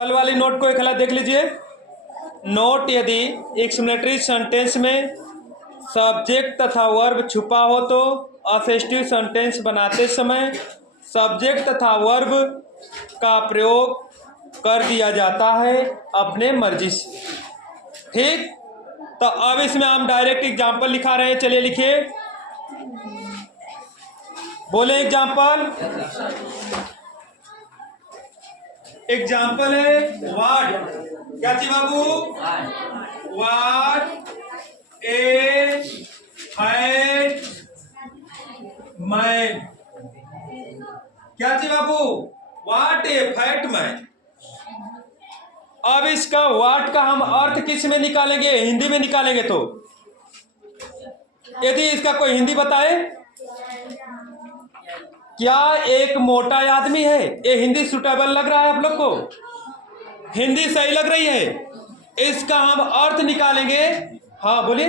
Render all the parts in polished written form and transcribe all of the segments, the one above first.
कल वाली नोट को एक खला देख लीजिए। नोट, यदि एक्सप्लेनेटरी सेंटेंस में सब्जेक्ट तथा वर्ब छुपा हो तो असेस्टिव सेंटेंस बनाते समय सब्जेक्ट तथा वर्ब का प्रयोग कर दिया जाता है अपने मर्जी से। ठीक, तो अब इसमें हम डायरेक्ट एग्जाम्पल लिखा रहे हैं। चलिए लिखिए, बोले एग्जाम्पल। एग्जाम्पल है वाट। क्या चाहिए बाबू? वाट ए फैट मैन। क्या चाहिए बाबू? वाट ए फैट मैन। अब इसका वाट का हम अर्थ किस में निकालेंगे? हिंदी में निकालेंगे। तो यदि इसका कोई हिंदी बताए, क्या एक मोटा आदमी है? ये हिंदी सुटेबल लग रहा है आप लोग को? हिंदी सही लग रही है? इसका हम अर्थ निकालेंगे। हाँ बोलिए।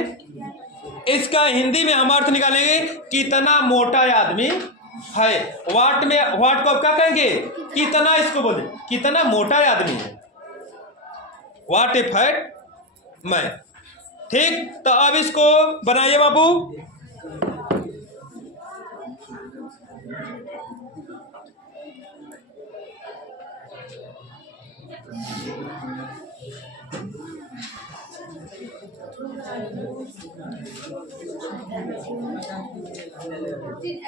इसका हिंदी में हम अर्थ निकालेंगे, कितना मोटा आदमी है। वाट में वाट को क्या कहेंगे? कितना। इसको बोले कितना मोटा आदमी है। वाट ए फैट मैन। ठीक, तो अब इसको बनाइए बाबू।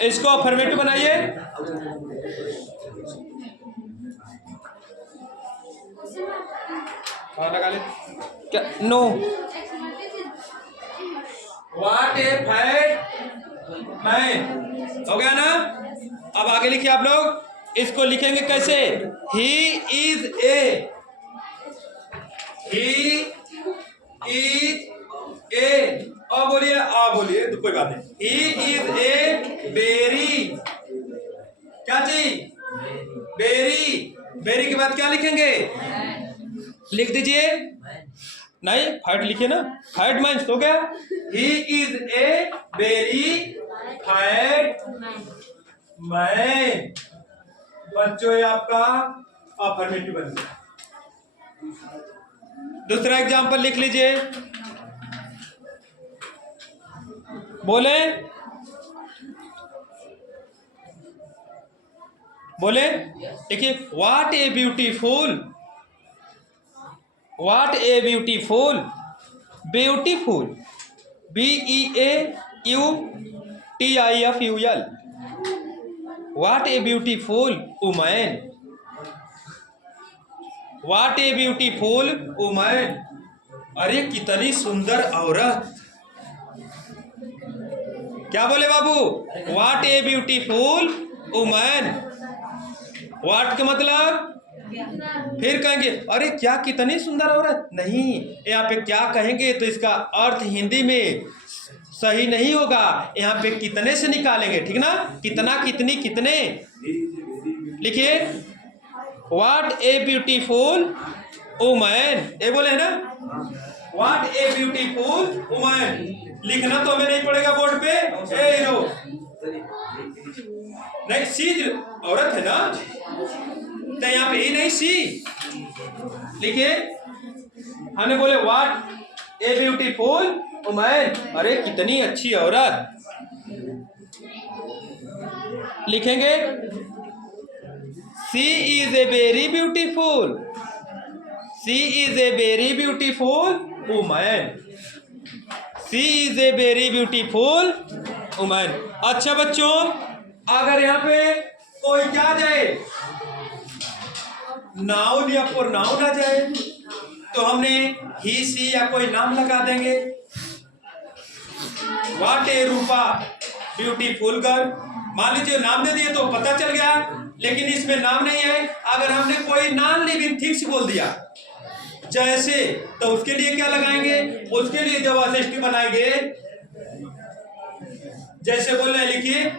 इसको अफर्मेटिव बनाइए। लगा ले क्या? No. What a fat man हो गया ना। अब आगे लिखिए आप लोग। इसको लिखेंगे कैसे? ही इज ए अब बोलिए, बोलिए तो कोई बात नहीं। He is a berry. क्या चीज? बेरी। बेरी के बाद क्या लिखेंगे? लिख दीजिए। नहीं, फैट लिखिए ना। फैट मैन हो गया। He is a berry fat man. बच्चों, ये आपका अफर्मेटिव बन गया। दूसरा एग्जांपल लिख लीजिए। बोले बोले देखिए, what a beautiful. What a beautiful. Beautiful BEAUTIFUL। What a beautiful woman. What a beautiful woman. अरे कितनी सुंदर औरत। क्या बोले बाबू? What a beautiful woman. What का मतलब? फिर कहेंगे अरे क्या कितनी सुंदर औरत। नहीं, यहाँ पे क्या कहेंगे तो इसका अर्थ हिंदी में सही नहीं होगा। यहाँ पे कितने से निकालेंगे। ठीक ना? कितना, कितनी, कितने। लिखिए, व्हाट ए ब्यूटीफुल वुमन। ये बोले है ना, व्हाट ए ब्यूटीफुल वुमन। लिखना तो हमें नहीं पड़ेगा बोर्ड पे। ए रो नहीं, सी औरत है ना, तो यहाँ पे ही नहीं सी। लिखिए, हमने बोले व्हाट ए ब्यूटीफुल वुमन। अरे कितनी अच्छी औरत। लिखेंगे, she is a very beautiful. She is a very beautiful woman. She is a very beautiful woman. अच्छा बच्चों, अगर यहाँ पे कोई क्या जाए, नाउन या प्रोनाउन आ जाए, तो हमने ही सी या कोई नाम लगा देंगे। What A Rupa beautiful girl. मान लीजिए नाम दे दिए तो पता चल गया, लेकिन इसमें नाम नहीं है। अगर हमने कोई नॉन लिविंग थिंग्स बोल दिया जैसे, तो उसके लिए क्या लगाएंगे? उसके लिए जब असेस्टिव बनाएंगे, जैसे बोल रहे हैं, लिखिए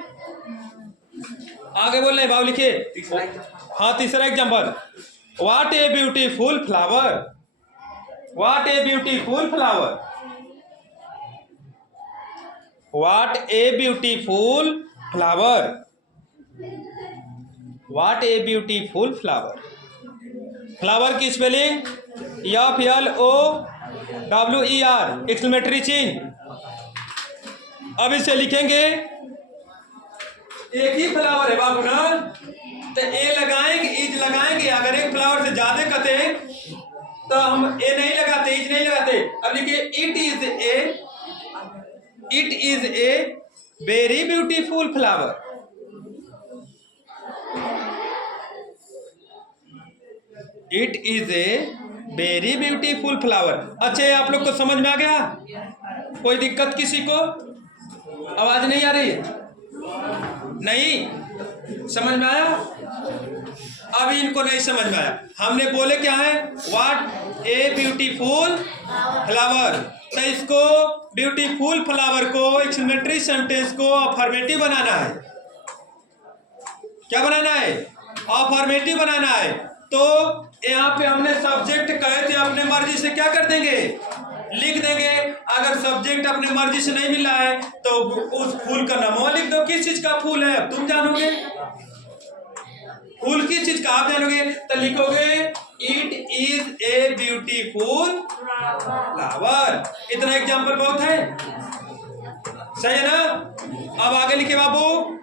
आगे बोल रहे हैं बाबू, लिखिए। हाँ, तीसरा example, what a beautiful flower. What a beautiful flower. What a beautiful flower. What a beautiful flower. Flower की स्पेलिंग FLOWER एक्सक्लेमेटरी चिन्ह। अब इसे लिखेंगे, एक ही फ्लावर है बाबू ना, तो ए लगाएंगे, इज लगाएंगे। अगर एक फ्लावर से ज्यादा कहते तो हम ए नहीं लगाते, इज नहीं लगाते। अब लिखिए it is a very beautiful flower. It is a very beautiful flower. अच्छा, आप लोग को समझ में आ गया? कोई दिक्कत किसी को? आवाज नहीं आ रही है? नहीं समझ में आया? अभी इनको नहीं समझ में आया। हमने बोले क्या है, व्हाट ए ब्यूटीफुल फ्लावर। तो इसको ब्यूटीफुल फ्लावर को एक्सक्लेमेटरी सेंटेंस को अफर्मेटिव बनाना है। क्या बनाना है? अफर्मेटिव बनाना है। तो यहाँ पे हमने सब्जेक्ट कहे थे, अपने मर्जी से क्या कर देंगे, लिख देंगे। अगर सब्जेक्ट अपने मर्जी से नहीं मिला है तो उस फूल का नाम लिख दो। किस चीज का फूल है तुम जानोगे, फूल किस चीज का आप जानोगे। तो लिखोगे it is a beautiful flower. इतना एग्जाम्पल बहुत है, सही है ना? अब आगे लिखे बाबू,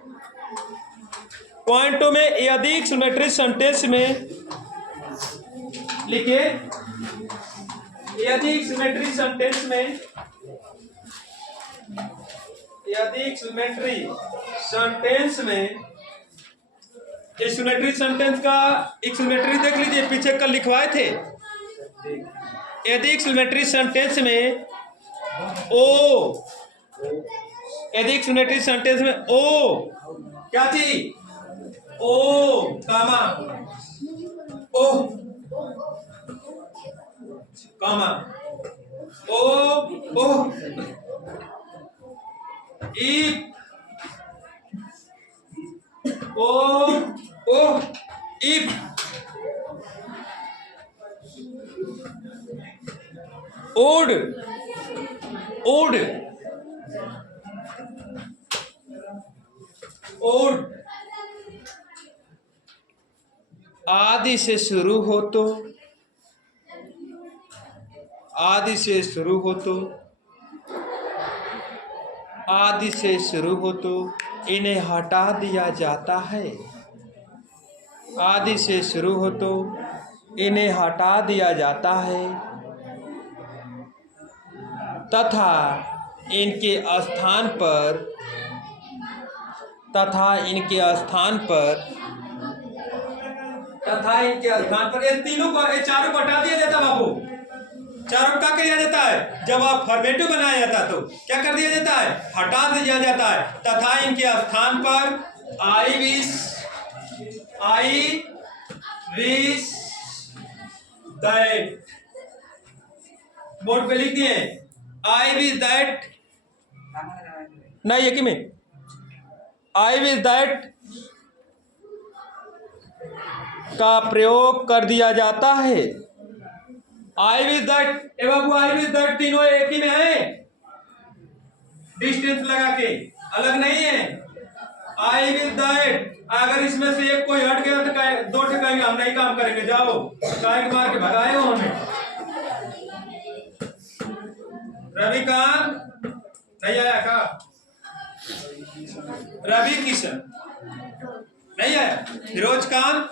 पॉइंट 2 में यदि एक्सक्लेमेटरी सेंटेंस में लिखिए, यदि एक्सक्लेमेटरी सेंटेंस में, यदि एक्सक्लेमेटरी सेंटेंस में, एक्सक्लेमेटरी सेंटेंस का एक्सक्लेमेटरी देख लीजिए, पीछे कल लिखवाए थे। यदि एक्सक्लेमेटरी सेंटेंस में ओ, यदि एक्सक्लेमेटरी सेंटेंस में ओ क्या थी, O comma O comma O if O if odd odd odd आदि से शुरू हो तो, आदि से शुरू हो तो, आदि से शुरू हो तो इन्हें हटा दिया जाता है। आदि से शुरू हो तो इन्हें हटा दिया जाता है तथा इनके स्थान पर, तथा इनके स्थान पर, तथा इनके स्थान पर, ये तीनों को, ये चारों को हटा दिया जाता बाबू। चारों का किया जाता है, जब आप फॉर्मेटिव बनाया जाता तो क्या कर दिया जाता है, हटा दिया जाता है। तथा इनके स्थान पर आई विश दैट, बोर्ड पे लिख दिए, आई विश दैट, नहीं एक ही में, आई विश दैट का प्रयोग कर दिया जाता है। I wish that, A Babu I wish that तीनों एक ही में है, डिस्टेंस लगा के, अलग नहीं है। आई विश दैट, अगर इसमें से एक कोई हट गया तो दो ठेकाएंगे, हम नहीं काम करेंगे, जाओ काहे मार के भगाए हो हमें। रविकांत नहीं आया का, रवि किशन नहीं आया, फिरोज कांत,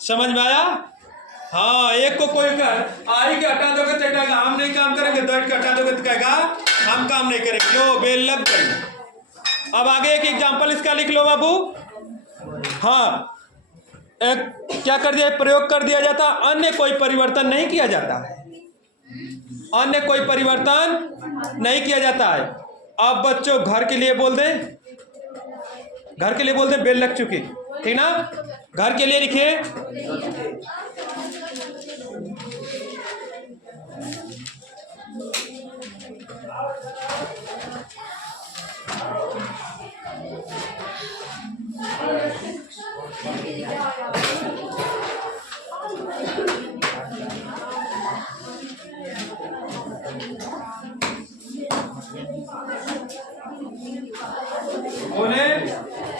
समझ में आया? हाँ, एक को कोई कर आई के हटा दोगे तो कहेगा हम नहीं काम करेंगे, दैट के हटा दोगे तो कहेगा हम काम नहीं करेंगे। लो बेल लग गई। अब आगे एक एग्जांपल इसका लिख लो बाबू। हाँ, एक क्या कर दिया, प्रयोग कर दिया जाता, अन्य कोई परिवर्तन नहीं किया जाता है, अन्य कोई परिवर्तन नहीं किया जाता है। अब बच्चों घर के लिए बोल दें, घर के लिए बोल दें, बेल लग चुकी, ठीक ना? घर के लिए लिखिए, बोले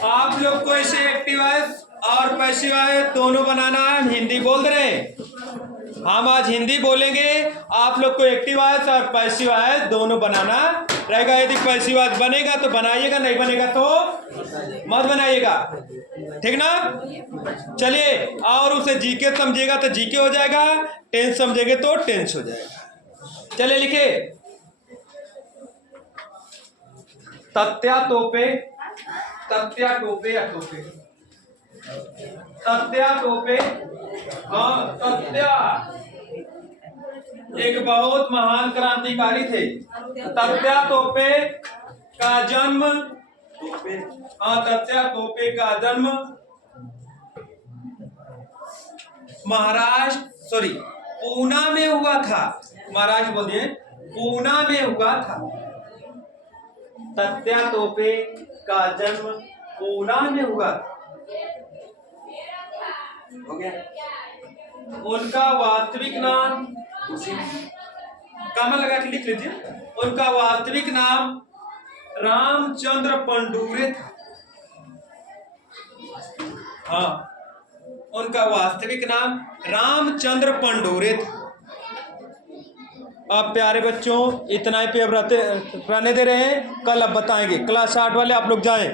आप लोग को इसे एक्टिव वॉइस और पैसिव वॉइस दोनों बनाना है। हिंदी बोल रहे हैं, हम आज हिंदी बोलेंगे। आप लोग को एक्टिव वॉइस और पैसिव वॉइस दोनों बनाना रहेगा। यदि पैसिव वॉइस बनेगा तो बनाइएगा, नहीं बनेगा तो मत बनाइएगा, ठीक ना। चलिए, और उसे जीके समझिएगा तो जीके हो जाएगा, टेंस समझेंगे तो टेंस हो जाएगा। चलिए लिखे, तत्या टोपे, तत्या टोपे या टोपे, तत्या टोपे। हाँ, तत्या एक बहुत महान क्रांतिकारी थे। तत्या टोपे का जन्म, हाँ, तत्या टोपे का जन्म पूना में हुआ था। महाराष्ट्र बोलिए, पूना में हुआ था। तत्या टोपे का जन्म पूना में हुआ था। हो गया। उनका वास्तविक नाम, कामा लगा के लिख लीजिए। उनका वास्तविक नाम रामचंद्र पंडुरे था। हाँ, उनका वास्तविक नाम रामचंद्र पंडुरे था। अब प्यारे बच्चों, इतना ही पे अब रहने दे रहे हैं। कल अब बताएंगे। क्लास 8 वाले आप लोग जाएं।